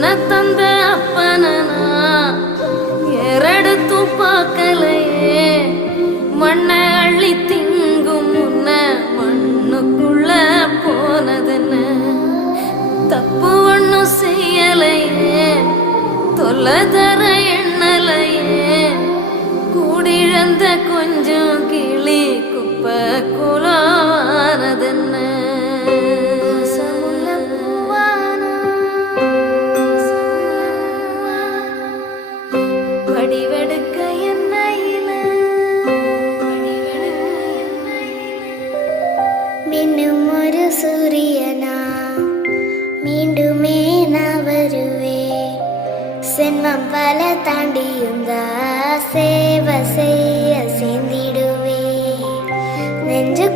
என்ன தந்த அப்பனா எரடுத்து பார்க்கலையே மண்ண அள்ளி திங்கும் முன்ன மண்ணுக்குள்ள போனதுன்ன தப்பு ஒன்னும் செய்யலையே தொல்லை தர எண்ணலையே கூடிழந்த கொஞ்சம் கிளி குப்பை குலவானதுன்ன வடிவெடுக்க எண்ணெயில மின்னும் ஒரு சூரியனா மீண்டுமே நான் வருவே சென்மம் பல தாண்டியுந்தா சேவை செய்ய சேர்ந்திடுவே நெஞ்சு